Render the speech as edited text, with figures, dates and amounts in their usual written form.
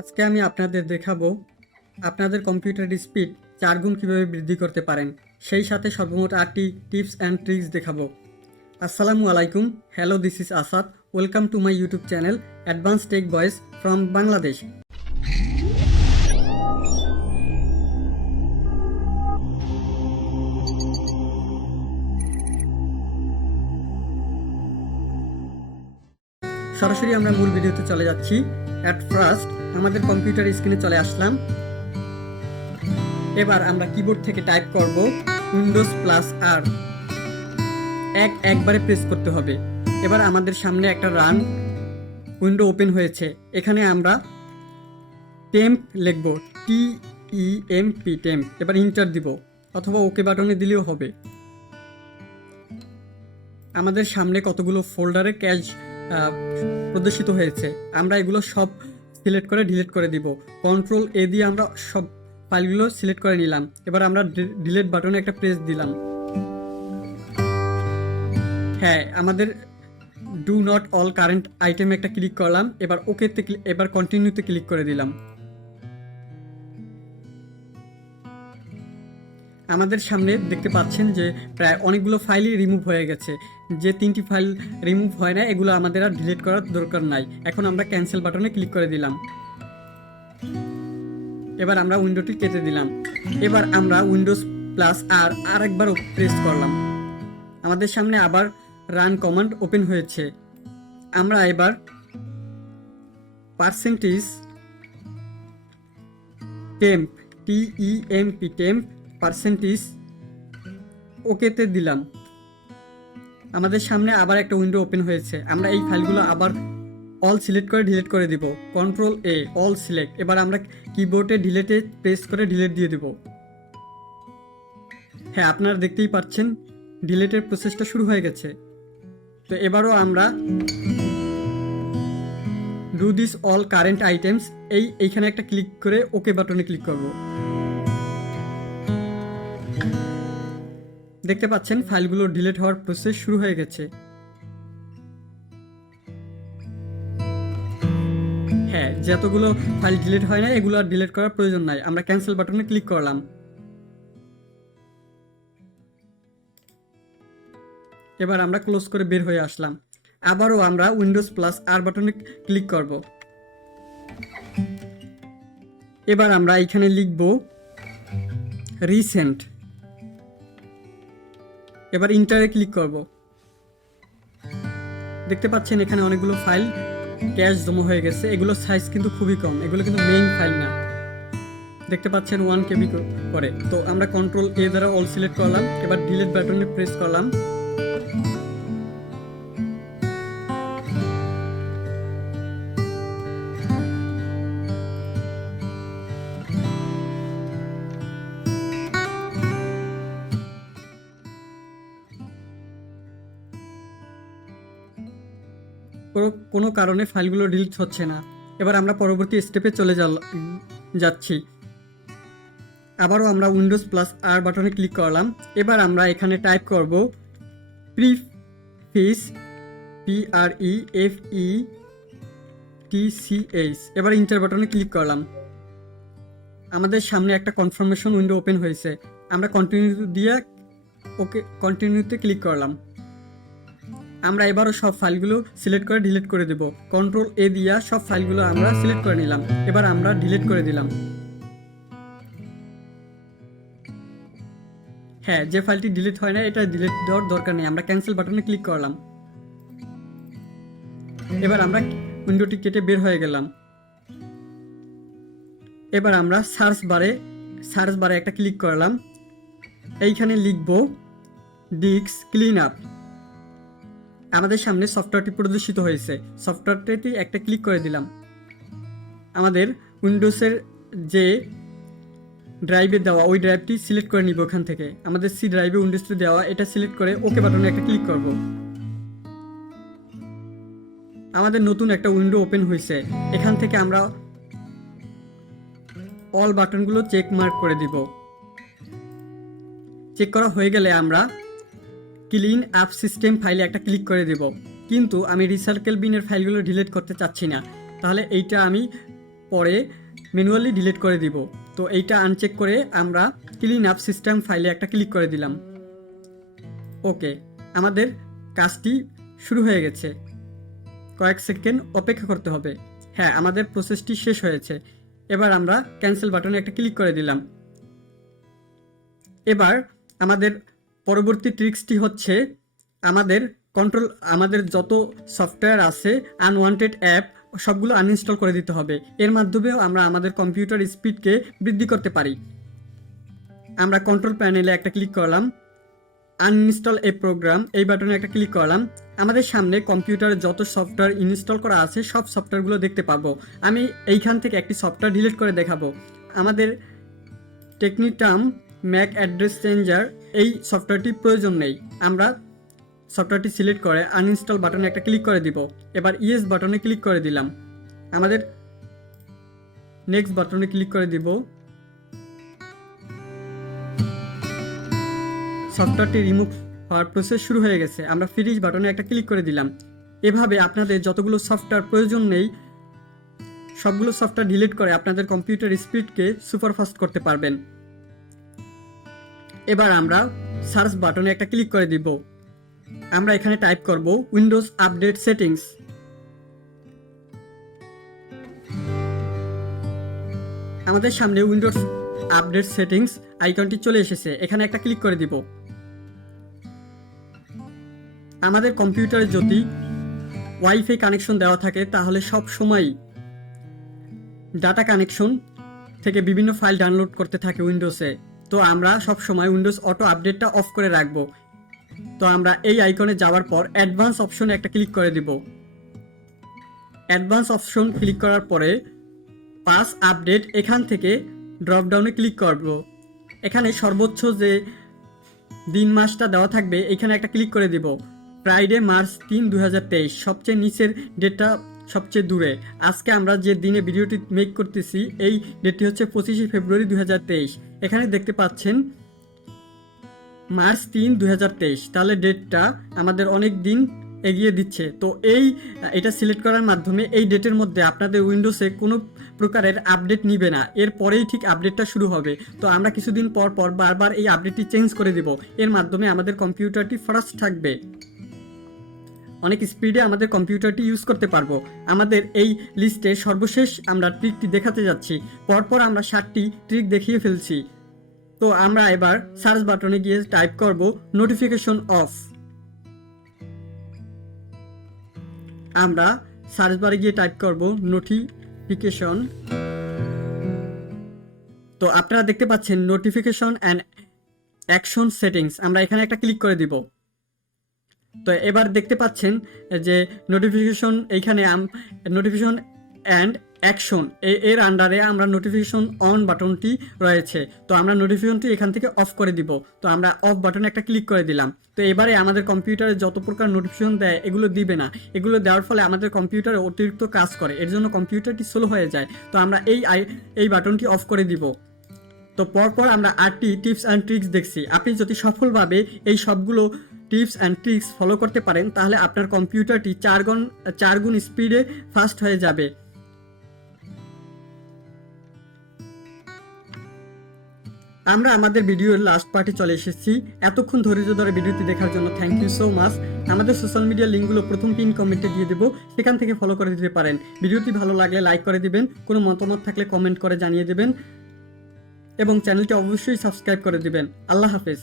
আজকে আমি আপনাদের দেখাবো আপনাদের কম্পিউটার স্পিড 4 গুণ কীভাবে বৃদ্ধি করতে পারেন, সেই সাথে সর্বমোট 8টি টিপস অ্যান্ড ট্রিক্স দেখাবো। আসসালামু আলাইকুম, hello, this is Asad. Welcome to my YouTube channel advance tech voice from Bangladesh. সরাসরি আমরা মূল ভিডিওতে চলে যাচ্ছি। অ্যাট ফার্স্ট আমাদের কম্পিউটার স্ক্রিনে চলে আসলাম। এবার আমরা কিবোর্ড থেকে টাইপ করব উইন্ডোজ+R। একবারে প্রেস করতে হবে। এবার আমাদের সামনে একটা রান উইন্ডো ওপেন হয়েছে। এখানে আমরা টেম্প লিখব, TEMP টেম্প। এবার ইন্টার দিব অথবা ওকে বাটনে দিলেও হবে। আমাদের সামনে কতগুলো ফোল্ডারে ক্যাশ প্রদর্শিত হয়েছে। আমরা এগুলো সব সিলেক্ট করে ডিলিট করে দিব। Ctrl+A দিয়ে আমরা সব ফাইলগুলো সিলেক্ট করে নিলাম। এবার আমরা ডিলিট বাটনে একটা প্রেস দিলাম। হ্যাঁ, আমাদের ডু নট অল কারেন্ট আইটেমে একটা ক্লিক করলাম। এবার ওকেতে, এবার কন্টিনিউতে ক্লিক করে দিলাম। আমাদের সামনে দেখতে পাচ্ছেন যে প্রায় অনেকগুলো ফাইলই রিমুভ হয়ে গেছে। যে 3টি ফাইল রিমুভ হয় না, এগুলো আমাদের আর ডিলিট করার দরকার নাই। এখন আমরা ক্যান্সেল বাটনে ক্লিক করে দিলাম। এবার আমরা উইন্ডোটি কেটে দিলাম। এবার আমরা উইন্ডোজ+R আরেকবার প্রেস করলাম। আমাদের সামনে আবার রান কমান্ড ওপেন হয়েছে। আমরা এবার %temp টেম্প ওকেতে দিলাম। আমাদের সামনে আবার একটা উইন্ডো ওপেন হয়েছে। আমরা এই ফাইলগুলো আবার অল সিলেক্ট করে ডিলিট করে দিব। Ctrl+A all select. এবার আমরা কিবোর্ডে ডিলিটে প্রেস করে ডিলিট দিয়ে দিব। হ্যাঁ, আপনারা দেখতেই পাচ্ছেন ডিলিটের প্রসেসটা শুরু হয়ে গেছে। তো এবারও আমরা do this all current items এইখানে একটা ক্লিক করে ওকে বাটনে ক্লিক করব। দেখতে পাচ্ছেন ফাইলগুলো ডিলিট হওয়ার প্রসেস শুরু হয়ে গেছে। হ্যাঁ, যতগুলো ফাইল ডিলিট হয় না, এগুলো আর ডিলিট করার প্রয়োজন নাই। আমরা ক্যান্সেল বাটনে ক্লিক করলাম। এবার আমরা ক্লোজ করে বের হয়ে আসলাম। আবারও আমরা উইন্ডোজ+R বাটনে ক্লিক করব। এবার আমরা এখানে লিখব রিসেন্ট। এবার ইন্টারে ক্লিক করব। দেখতে পাচ্ছেন এখানে অনেকগুলো ফাইল ক্যাশ জমা হয়ে গেছে। এগুলো সাইজ কিন্তু খুবই কম, এগুলো কিন্তু মেইন ফাইল না। দেখতে পাচ্ছেন 1 KB করে। তো আমরা Ctrl+A দ্বারা অল সিলেক্ট করলাম। এবার ডিলিট বাটনে প্রেস করলাম। কোনো কারণে ফাইলগুলো ডিলিট হচ্ছে না। এবার আমরা পরবর্তী স্টেপে চলে যাচ্ছি। আবারও আমরা উইন্ডোজ+R বাটনে ক্লিক করলাম। এবার আমরা এখানে টাইপ করব প্রিফিস, PREFETCH। এবার ইন্টার বাটনে ক্লিক করলাম। আমাদের সামনে একটা কনফার্মেশন উইন্ডো ওপেন হয়েছে। আমরা কন্টিনিউতে ক্লিক করলাম। আমরা এবারও সব ফাইলগুলো সিলেক্ট করে ডিলিট করে দেব। Ctrl+A দিয়া সব ফাইলগুলো আমরা সিলেক্ট করে নিলাম। এবার আমরা ডিলিট করে দিলাম। হ্যাঁ, যে ফাইলটি ডিলিট হয় না, এটা ডিলিট দেওয়ার দরকার নেই। আমরা ক্যান্সেল বাটনে ক্লিক করলাম। এবার আমরা উইন্ডোটি কেটে বের হয়ে গেলাম। এবার আমরা সার্চ বারে একটা ক্লিক করলাম। এইখানে লিখব ডিস্ক ক্লিন আপ। আমাদের সামনে সফটওয়্যারটি প্রদর্শিত হয়েছে। সফটওয়্যারটি একটা ক্লিক করে দিলাম। আমাদের উইন্ডোজের যে ড্রাইভে দেওয়া ওই ড্রাইভটি সিলেক্ট করে নিব। ওখান থেকে আমাদের সি ড্রাইভে উইন্ডোজটি দেওয়া, এটা সিলেক্ট করে ওকে বাটনে একটা ক্লিক করব। আমাদের নতুন একটা উইন্ডো ওপেন হয়েছে। এখান থেকে আমরা অল বাটনগুলো চেক মার্ক করে দিব। চেক করা হয়ে গেলে আমরা ক্লিন আপ সিস্টেম ফাইলে একটা ক্লিক করে দেব। কিন্তু আমি রিসাইকেল বিনের ফাইলগুলো ডিলিট করতে চাচ্ছি না। তাহলে এইটা আমি পরে ম্যানুয়ালি ডিলিট করে দিব। তো এইটা আনচেক করে আমরা ক্লিন আপ সিস্টেম ফাইলে একটা ক্লিক করে দিলাম। ওকে, আমাদের কাজটি শুরু হয়ে গেছে। কয়েক সেকেন্ড অপেক্ষা করতে হবে। হ্যাঁ, আমাদের প্রসেসটি শেষ হয়েছে। এবার আমরা ক্যান্সেল বাটনে একটা ক্লিক করে দিলাম। এবার আমাদের পরবর্তী ট্রিক্সটি হচ্ছে আমাদের যত সফটওয়্যার আছে আনওয়ান্টেড অ্যাপ সবগুলো আনইনস্টল করে দিতে হবে। এর মাধ্যমেও আমরা আমাদের কম্পিউটার স্পিডকে বৃদ্ধি করতে পারি। আমরা কন্ট্রোল প্যানেলে একটা ক্লিক করলাম, আনইনস্টল এ প্রোগ্রাম এই বাটনে একটা ক্লিক করলাম। আমাদের সামনে কম্পিউটারে যত সফটওয়্যার ইনস্টল করা আছে সব সফটওয়্যারগুলো দেখতে পাবো। আমি এইখান থেকে একটি সফটওয়্যার ডিলিট করে দেখাবো। আমাদের টেকনিটাম ম্যাক অ্যাড্রেস চেঞ্জার এই সফটওয়্যারটি প্রয়োজন নেই। আমরা সফটওয়্যারটি সিলেক্ট করে আনইনস্টল বাটনে একটা ক্লিক করে দিব। এবার ইয়েস বাটনে ক্লিক করে দিলাম। আমাদের নেক্সট বাটনে ক্লিক করে দিব। সফটওয়্যারটি রিমুভ হওয়ার প্রসেস শুরু হয়ে গেছে। আমরা ফিনিশ বাটনে একটা ক্লিক করে দিলাম। এভাবে আপনাদের যতগুলো সফটওয়্যার প্রয়োজন নেই সবগুলো সফটওয়্যার ডিলিট করে আপনাদের কম্পিউটার স্পিডকে সুপারফাস্ট করতে পারবেন। এবার আমরা সার্চ বাটনে একটা ক্লিক করে দিব। আমরা এখানে টাইপ করব উইন্ডোজ আপডেট সেটিংস। আমাদের সামনে উইন্ডোজ আপডেট সেটিংস আইকনটি চলে এসেছে। এখানে একটা ক্লিক করে দিব। আমাদের কম্পিউটারে যদি ওয়াইফাই কানেকশন দেওয়া থাকে তাহলে সব সময় ডাটা কানেকশন থেকে বিভিন্ন ফাইল ডাউনলোড করতে থাকে উইন্ডোজে। তো আমরা সব সময় উইন্ডোজ অটো আপডেটটা অফ করে রাখবো। তো আমরা এই আইকনে যাওয়ার পর অ্যাডভান্স অপশনে একটা ক্লিক করে দিব। অ্যাডভান্স অপশন ক্লিক করার পরে পাস আপডেট এখান থেকে ড্রপ ডাউনে ক্লিক করব। এখানে সর্বোচ্চ যে দিন মাসটা দেওয়া থাকবে এখানে একটা ক্লিক করে দিব। ফ্রাইডে মার্চ 3, 2023 সবচেয়ে নিচের ডেটটা সবচেয়ে দূরে। আজকে আমরা যে দিনে ভিডিওটি মেক করতেছি এই ডেটটি হচ্ছে 25 ফেব্রুয়ারি 2023। এখানে দেখতে পাচ্ছেন মার্চ 3, 2023। তাহলে ডেটটা আমাদের অনেক দিন এগিয়ে দিচ্ছে। তো এটা সিলেক্ট করার মাধ্যমে এই ডেটের মধ্যে আপনাদের উইন্ডোজে কোনো প্রকারের আপডেট নিবে না। এরপরেই ঠিক আপডেটটা শুরু হবে। তো আমরা কিছুদিন পর পর বারবার এই আপডেটটি চেঞ্জ করে দিব। এর মাধ্যমে আমাদের কম্পিউটারটি ফাস্ট থাকবে, অনেক স্পিডে আমাদের কম্পিউটারটি ইউজ করতে পারবো। আমাদের এই লিস্টে সর্বশেষ আমরা ট্রিকটি দেখাতে যাচ্ছি। পরপর আমরা 7টি ট্রিক দেখিয়ে ফেলছি। তো আমরা এবার সার্চ বাটনে গিয়ে টাইপ করব নোটিফিকেশন অফ। আমরা সার্চ বারে গিয়ে টাইপ করব নোটিফিকেশন। তো আপনারা দেখতে পাচ্ছেন নোটিফিকেশন অ্যান্ড অ্যাকশন সেটিংস। আমরা এখানে একটা ক্লিক করে দিব। তো এবার দেখতে পাচ্ছেন যে নোটিফিকেশন এইখানে নোটিফিকেশন অ্যান্ড অ্যাকশন এর আন্ডারে আমরা নোটিফিকেশন অন বাটনটি রয়েছে। তো আমরা নোটিফিকেশনটি এখান থেকে অফ করে দিব। তো আমরা অফ বাটনে একটা ক্লিক করে দিলাম। তো এবারে আমাদের কম্পিউটারে যত প্রকার নোটিফিকেশন দেয় এগুলো দিবে না। এগুলো দেওয়ার ফলে আমাদের কম্পিউটারে অতিরিক্ত কাজ করে, এর জন্য কম্পিউটারটি স্লো হয়ে যায়। তো আমরা এই বাটনটি অফ করে দিব। তো পরপর আমরা 8টি টিপস অ্যান্ড ট্রিক্স দেখছি। আপনি যদি সফলভাবে এই সবগুলো টিপস অ্যান্ড ট্রিক্স ফলো করতে পারেন তাহলে আপনার কম্পিউটারটি 4 গুণ স্পিডে ফাস্ট হয়ে যাবে। আমরা আমাদের ভিডিওর লাস্ট পার্টে চলে এসেছি। এতক্ষণ ধৈর্য ধরে ভিডিওটি দেখার জন্য থ্যাংক ইউ সো মাচ। আমাদের সোশ্যাল মিডিয়া লিঙ্কগুলো প্রথম পিন কমেন্টে দিয়ে দেবো, সেখান থেকে ফলো করে দিতে পারেন। ভিডিওটি ভালো লাগলে লাইক করে দিবেন, কোনো মতামত থাকলে কমেন্ট করে জানিয়ে দেবেন এবং চ্যানেলটি অবশ্যই সাবস্ক্রাইব করে দিবেন। আল্লাহ হাফেজ।